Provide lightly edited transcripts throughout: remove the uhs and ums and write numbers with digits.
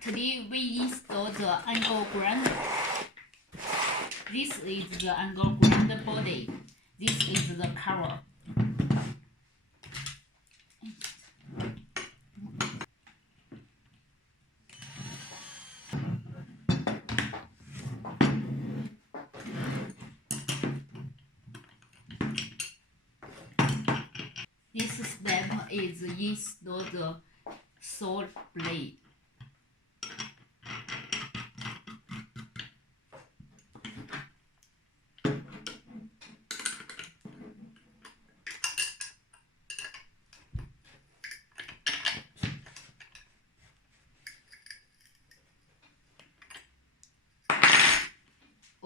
Today we install the angle grinder. This is the angle grinder body. This is the cover. This step is install the saw blade.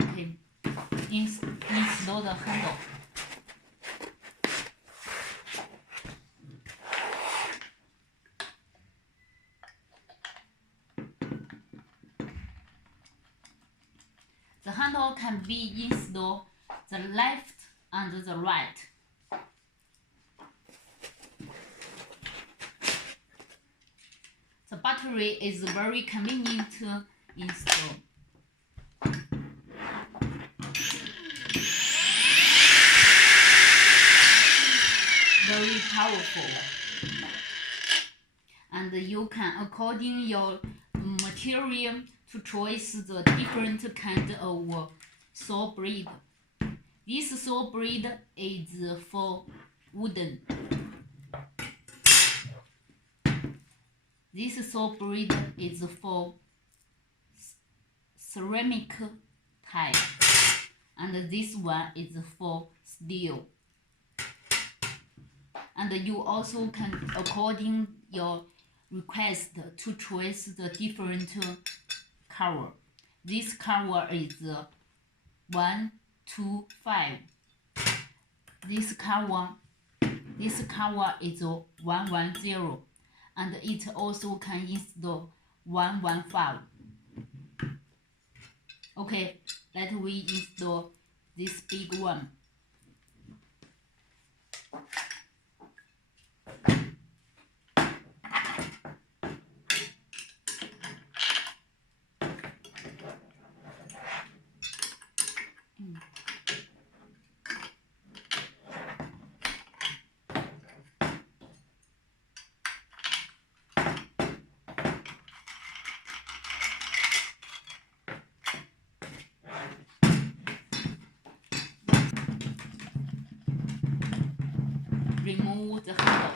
Okay, install the handle. The handle can be installed the left and the right. The battery is very convenient to install. Very powerful. And you can according your material to choose the different kind of saw blade. This saw blade is for wooden. This saw blade is for ceramic type, and this one is for steel. And you also can, according your request, to choose the different cover. This cover is 1, 2, 5. This cover is 110, and it also can install 115. Okay, let we install this big one. Remove the handle.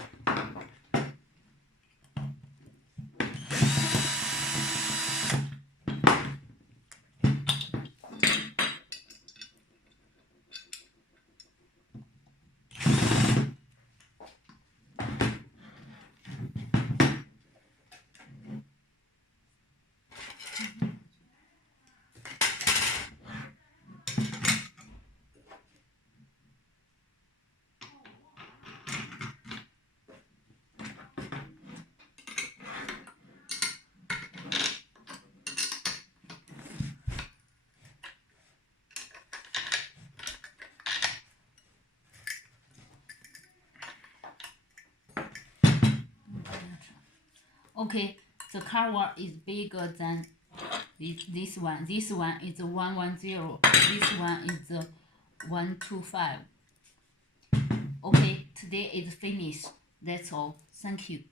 Okay, the cover is bigger than this one. This one is 110. This one is 125. Okay, today is finished. That's all. Thank you.